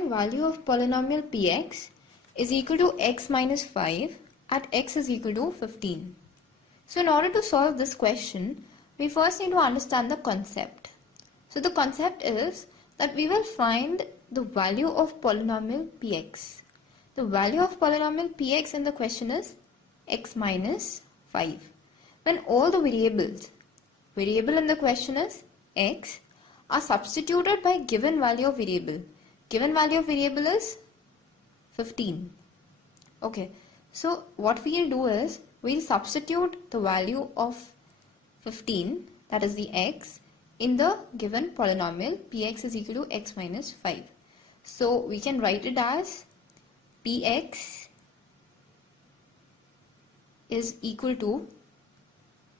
find value of polynomial px is equal to x minus 5 at x is equal to 15. So in order to solve this question, we first need to understand the concept. So the concept is that we will find the value of polynomial px. The value of polynomial px in the question is x minus 5. When all the variable in the question is x, are substituted by given value of variable. Given value of variable is 15. Okay, so what we'll do is we'll substitute the value of 15, that is the x, in the given polynomial px is equal to x minus 5. So we can write it as px is equal to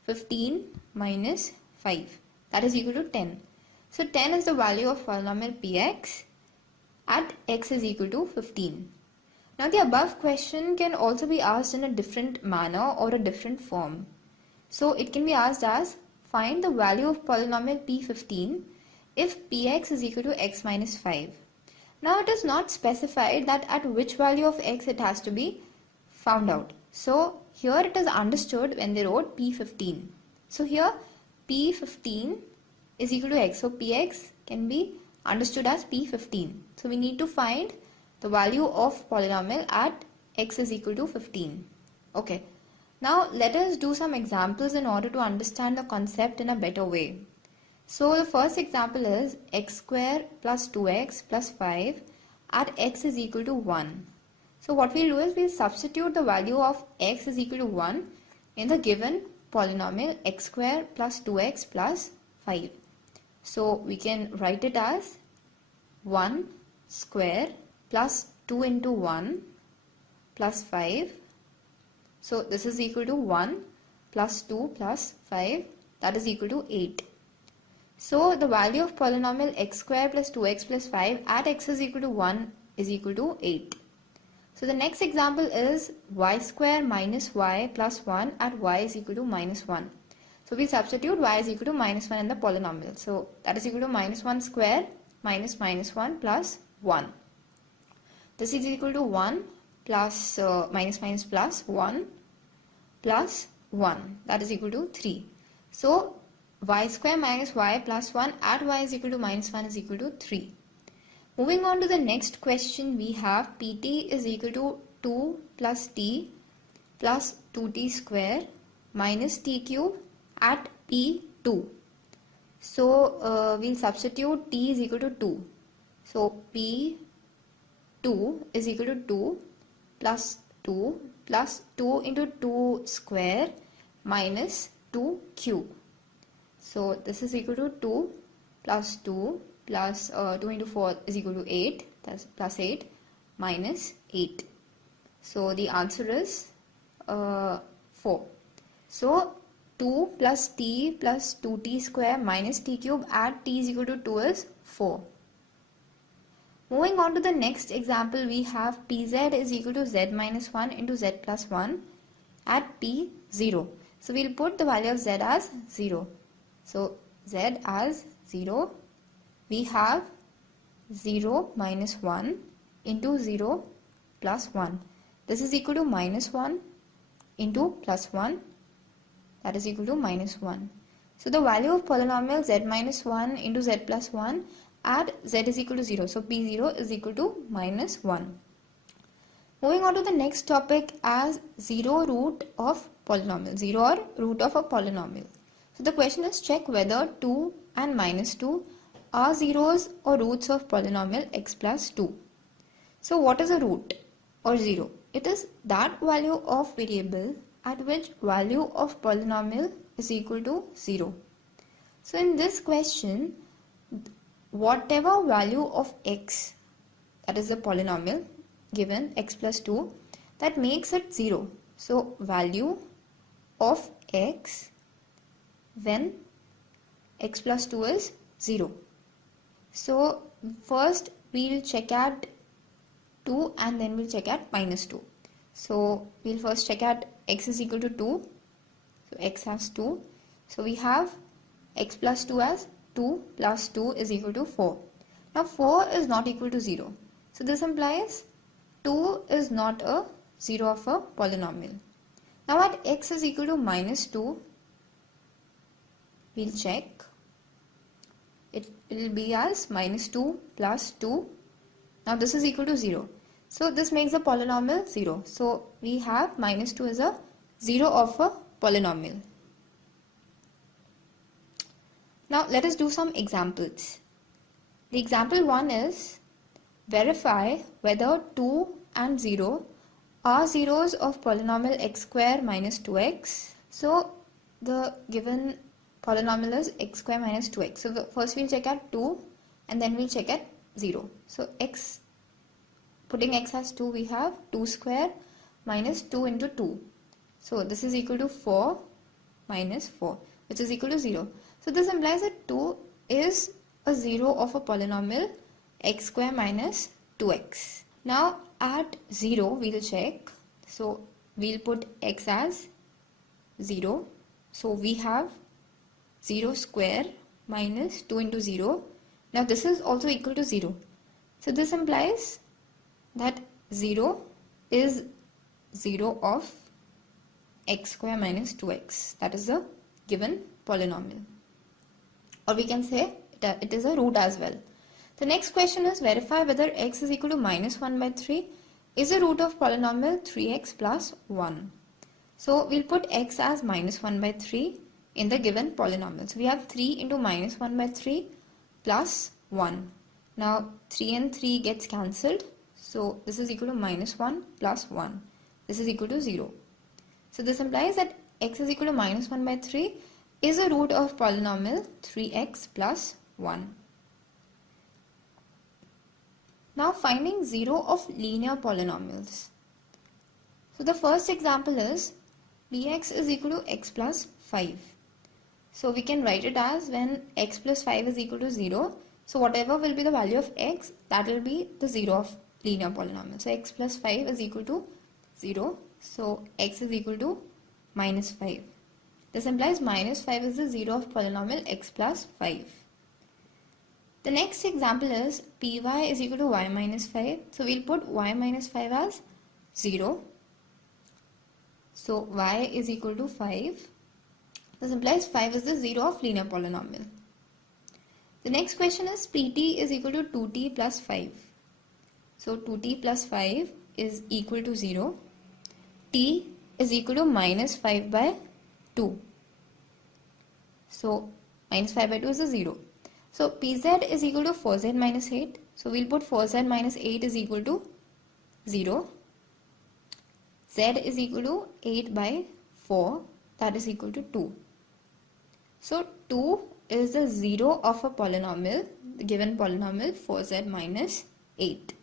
15 minus 5, that is equal to 10. So 10 is the value of polynomial px at x is equal to 15. Now the above question can also be asked in a different manner or a different form. So it can be asked as find the value of polynomial p15 if px is equal to x minus 5. Now it is not specified that at which value of x it has to be found out. So here it is understood when they wrote p15. So here p15 is equal to x. So px can be understood as p15. So we need to find the value of polynomial at x is equal to 15. Okay. Now let us do some examples in order to understand the concept in a better way. So the first example is x square plus 2x plus 5 at x is equal to 1. So what we'll do is we'll substitute the value of x is equal to 1 in the given polynomial x square plus 2x plus 5. So we can write it as 1 square plus 2 into 1 plus 5. So this is equal to 1 plus 2 plus 5, that is equal to 8. So the value of polynomial x square plus 2x plus 5 at x is equal to 1 is equal to 8. So the next example is y square minus y plus 1 at y is equal to minus 1. So we substitute y is equal to minus 1 in the polynomial. So that is equal to minus 1 square minus minus 1 plus 1. This is equal to 1 plus minus minus plus 1 plus 1, that is equal to 3. So y square minus y plus 1 at y is equal to minus 1 is equal to 3. Moving on to the next question, we have pt is equal to 2 plus t plus 2t square minus t cube at p2. So we'll substitute t is equal to 2. So p2 is equal to 2 plus 2 into 2 square minus 2 cube. So this is equal to 2 plus 2 plus 2 into 4 is equal to 8, that's plus 8 minus 8. So the answer is 4. So 2 plus t plus 2t square minus t cube at t is equal to 2 is 4. Moving on to the next example, we have pz is equal to z minus 1 into z plus 1 at p0. So we'll put the value of z as 0. So z as 0, we have 0 minus 1 into 0 plus 1. This is equal to minus 1 into plus 1, that is equal to minus 1. So the value of polynomial z minus 1 into z plus 1 at z is equal to 0. So p0 is equal to minus 1. Moving on to the next topic as 0 root of polynomial. 0 or root of a polynomial. So the question is check whether 2 and minus 2 are zeros or roots of polynomial x plus 2. So what is a root or 0? It is that value of variable at which value of polynomial is equal to 0. So in this question, whatever value of x, that is the polynomial given x plus 2, that makes it 0. So value of x when x plus 2 is 0. So first we'll check at 2 and then we'll check at minus 2. So we'll first check at x is equal to 2. So x has 2. So we have x plus 2 as 2 plus 2 is equal to 4. Now 4 is not equal to 0. So this implies 2 is not a 0 of a polynomial. Now at x is equal to minus 2, we'll check. It will be as minus 2 plus 2. Now this is equal to 0. So this makes the polynomial 0. So we have minus 2 is a 0 of a polynomial. Now let us do some examples. The example 1 is verify whether 2 and 0 are zeros of polynomial x square minus 2x. So the given polynomial is x square minus 2x. So first we'll check at 2 and then we'll check at 0. So x, putting x as 2, we have 2 square minus 2 into 2. So this is equal to 4 minus 4, which is equal to 0. So this implies that 2 is a 0 of a polynomial x square minus 2x. Now at 0 we'll check. So we'll put x as 0. So we have 0 square minus 2 into 0. Now this is also equal to 0. So this implies that 0 is 0 of x square minus 2x. That is the given polynomial. Or we can say it is a root as well. The next question is verify whether x is equal to minus 1 by 3 is a root of polynomial 3x plus 1. So we'll put x as minus 1 by 3 in the given polynomial. So we have 3 into minus 1 by 3 plus 1. Now 3 and 3 gets cancelled. So this is equal to minus 1 plus 1. This is equal to 0. So this implies that x is equal to minus 1 by 3 is a root of polynomial 3x plus 1. Now finding 0 of linear polynomials. So the first example is bx is equal to x plus 5. So we can write it as when x plus 5 is equal to 0. So whatever will be the value of x, that will be the 0 of linear polynomial. So x plus 5 is equal to 0. So x is equal to minus 5. This implies minus 5 is the 0 of polynomial x plus 5. The next example is py is equal to y minus 5. So we'll put y minus 5 as 0. So y is equal to 5. This implies 5 is the 0 of linear polynomial. The next question is pt is equal to 2t plus 5. So 2t plus 5 is equal to 0. T is equal to minus 5 by 2. So minus 5 by 2 is a 0. So pz is equal to 4z minus 8. So we'll put 4z minus 8 is equal to 0. Z is equal to 8 by 4. That is equal to 2. So 2 is the 0 of a polynomial, the given polynomial 4z minus 8.